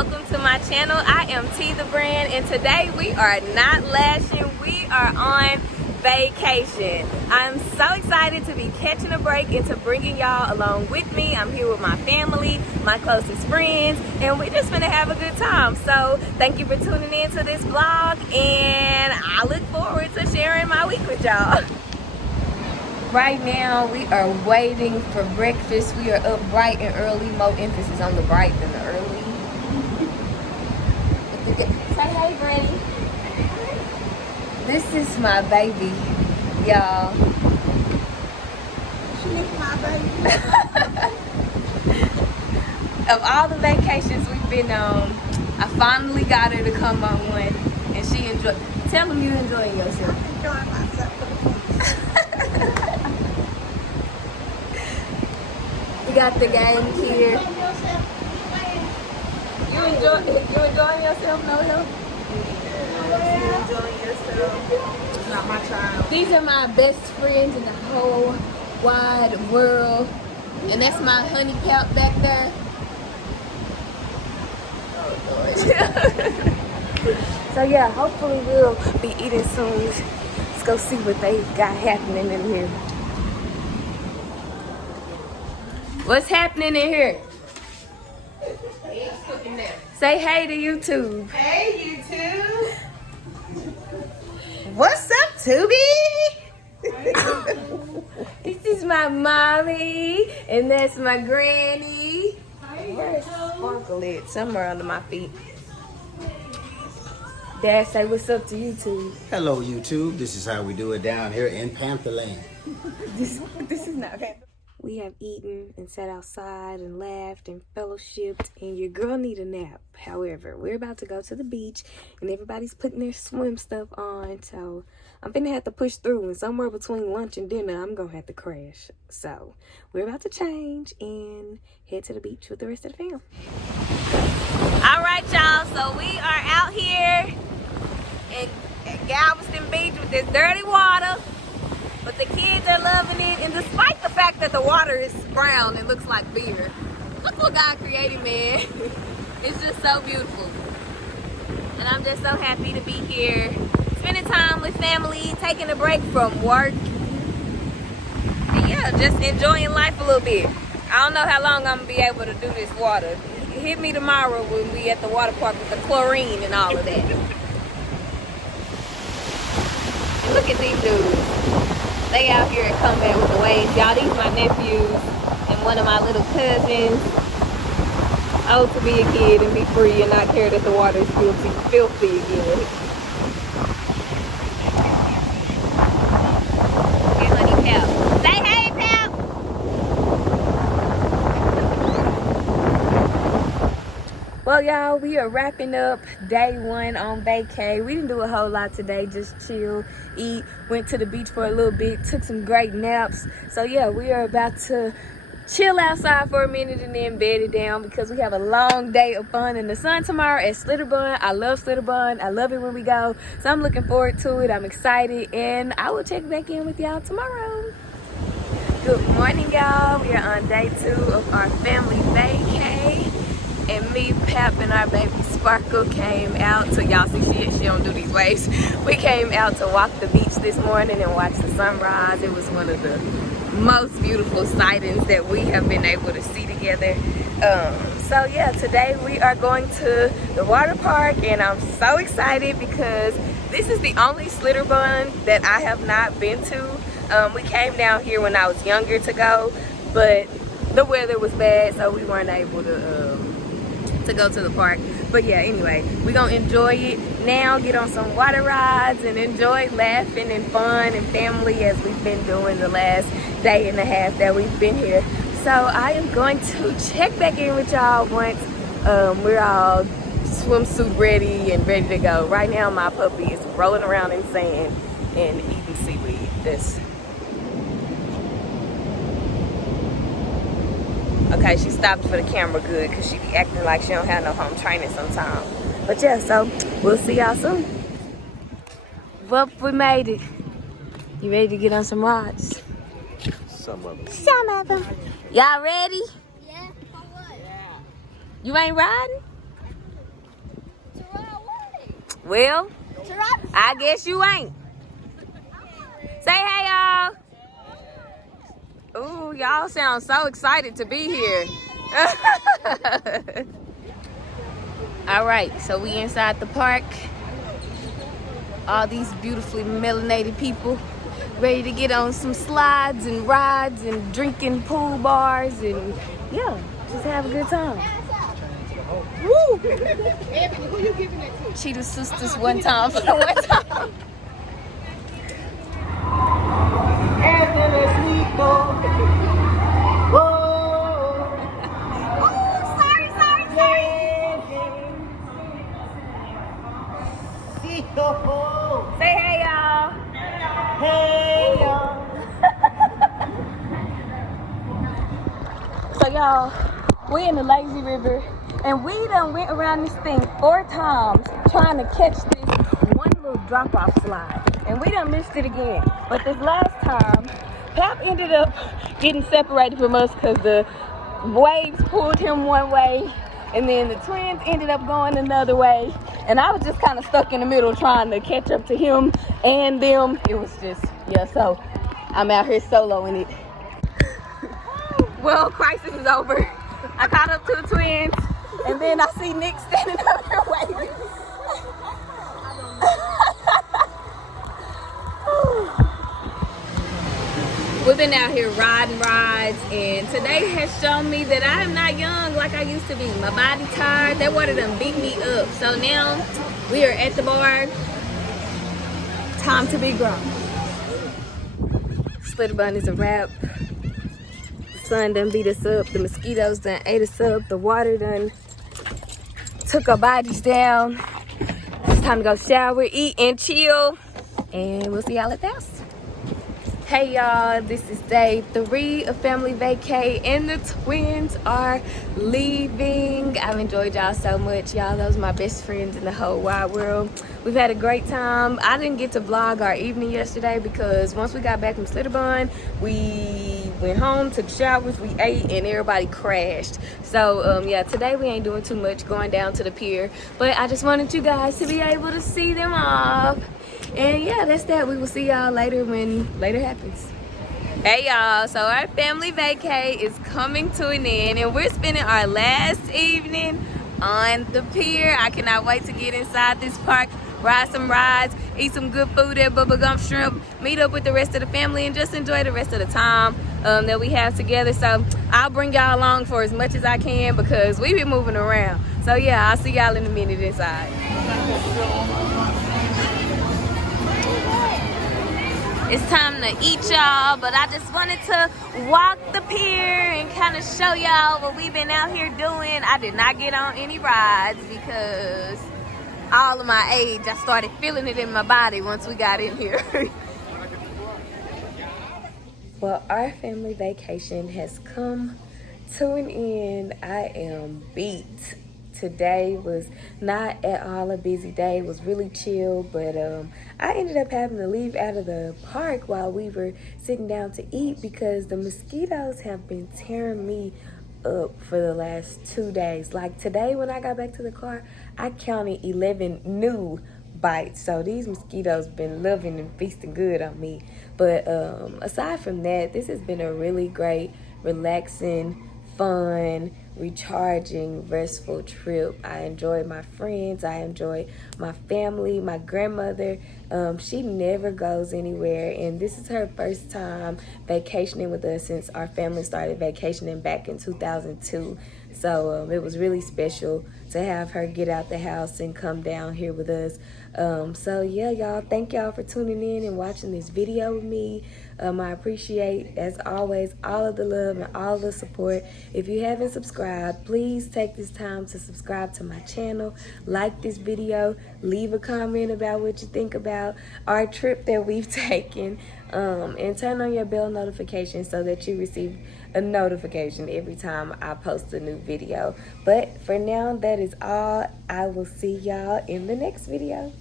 welcome to my channel. I am T the Brand, and today we are not lashing, we are on vacation. I'm so excited to be catching a break and to bringing y'all along with me. I'm here with my family, my closest friends, and we're just gonna have a good time. So thank you for tuning in to this vlog, and I look forward to sharing my week with y'all. Right now, we are waiting for breakfast. We are up bright and early. More emphasis on the bright than the early. Say hey, Granny. This is my baby, y'all. She is my baby. Of all the vacations we've been on, I finally got her to come on one, and she enjoyed. Tell them you're enjoying yourself. I'm enjoying myself. We got the game here. You enjoying yourself, no help? You enjoying yourself? It's not my child. These are my best friends in the whole wide world. And that's my honey pelt back there. Oh Lord. So yeah, hopefully we'll be eating soon. Let's go see what they got happening in here. What's happening in here? Say hey to YouTube. Hey, YouTube. What's up, Tubi? This is my mommy, and that's my granny. Where's Sparkle at? Somewhere under my feet. Dad, say what's up to YouTube. Hello, YouTube. This is how we do it down here in Pantherland. This is not Panther. We have eaten and sat outside and laughed and fellowshipped, and your girl need a nap. However, we're about to go to the beach, and everybody's putting their swim stuff on, so I'm finna have to push through, and somewhere between lunch and dinner, I'm gonna have to crash. So we're about to change and head to the beach with the rest of the fam. All right, y'all, so we are out here in Galveston Beach with this dirty water. But the kids are loving it, and despite the fact that the water is brown, it looks like beer. Look what God created, man. It's just so beautiful. And I'm just so happy to be here, spending time with family, taking a break from work. And yeah, just enjoying life a little bit. I don't know how long I'm gonna be able to do this water. Hit me tomorrow when we at the water park with the chlorine and all of that. And look at these dudes. They out here at combat with the waves. Y'all, these my nephews and one of my little cousins. Oh, to be a kid and be free and not care that the water is filthy again. Hey, honey, Pep. Say hey, Pep! Well, y'all, we are wrapping up day one on vacay. We didn't do a whole lot today, just chill, eat, went to the beach for a little bit, took some great naps. So yeah, we are about to chill outside for a minute and then bed it down because we have a long day of fun in the sun tomorrow at Slitterbun. I love Slitterbun. I love it when we go. So I'm looking forward to it. I'm excited, and I will check back in with y'all tomorrow. Good morning, y'all. We are on day 2 of our family vacay. And me, Pap, and our baby Sparkle came out to, y'all see she don't do these waves. We came out to walk the beach this morning and watch the sunrise. It was one of the most beautiful sightings that we have been able to see together. So yeah, today we are going to the water park, and I'm so excited because this is the only Slitterbun that I have not been to. We came down here when I was younger to go, but the weather was bad, so we weren't able to go to the park. But yeah, anyway, we're gonna enjoy it now, get on some water rides, and enjoy laughing and fun and family as we've been doing the last day and a half that we've been here. So I am going to check back in with y'all once we're all swimsuit ready and ready to go. Right now my puppy is rolling around in sand and eating seaweed. Okay, she stopped for the camera good because she be acting like she don't have no home training sometimes. But yeah, so we'll see y'all soon. Well, we made it. You ready to get on some rides? Some of them. Some of them. Y'all ready? Yeah, for what? You ain't riding? Well, I guess you ain't. Say hey, y'all. Ooh, y'all sound so excited to be here. All right, so we inside the park. All these beautifully melanated people ready to get on some slides and rides and drinking pool bars and yeah, just have a good time. Woo! Anthony, who you giving it to? Cheetah sisters one time for the one time. Say hey, y'all. Hey, y'all. So, y'all, we in the lazy river, and we done went around this thing 4 times trying to catch this one little drop-off slide, and we done missed it again. But this last time, Pap ended up getting separated from us because the waves pulled him one way, and then the twins ended up going another way, and I was just kind of stuck in the middle trying to catch up to him and them. It was just, yeah, so I'm out here soloing it. Well, crisis is over. I caught up to the twins, and then I see Nick standing up here waiting. We've been out here riding rides, and today has shown me that I am not young like I used to be. My body tired. That water done beat me up. So now we are at the bar. Time to be grown. Split bun is a wrap. The sun done beat us up. The mosquitoes done ate us up. The water done took our bodies down. It's time to go shower, eat, and chill. And we'll see y'all at the house. Hey y'all, this is day 3 of family vacay, and the twins are leaving. I've enjoyed y'all so much. Y'all, those are my best friends in the whole wide world. We've had a great time. I didn't get to vlog our evening yesterday because once we got back from Slitterbun, we went home, took showers, we ate, and everybody crashed. So yeah, today we ain't doing too much, going down to the pier, but I just wanted you guys to be able to see them off. And yeah, that's that. We will see y'all later when later happens. Hey y'all, so our family vacay is coming to an end, and we're spending our last evening on the pier. I cannot wait to get inside this park, ride some rides, eat some good food at Bubba Gump Shrimp, meet up with the rest of the family, and just enjoy the rest of the time that we have together. So I'll bring y'all along for as much as I can because we be moving around. So yeah, I'll see y'all in a minute inside. It's time to eat, y'all, but I just wanted to walk the pier and kind of show y'all what we've been out here doing. I did not get on any rides because all of my age, I started feeling it in my body once we got in here. Well, our family vacation has come to an end. I am beat. Today was not at all a busy day. It was really chill, but I ended up having to leave out of the park while we were sitting down to eat because the mosquitoes have been tearing me up for the last 2 days. Like today when I got back to the car, I counted 11 new bites. So these mosquitoes been loving and feasting good on me. But aside from that, this has been a really great, relaxing, fun, recharging, restful trip. I enjoyed my friends. I enjoyed my family. My grandmother, she never goes anywhere, and this is her first time vacationing with us since our family started vacationing back in 2002. So it was really special to have her get out the house and come down here with us. So yeah, y'all, thank y'all for tuning in and watching this video with me. I appreciate, as always, all of the love and all of the support. If you haven't subscribed, please take this time to subscribe to my channel, like this video, leave a comment about what you think about our trip that we've taken, and turn on your bell notification so that you receive a notification every time I post a new video. But for now, that is all. I will see y'all in the next video.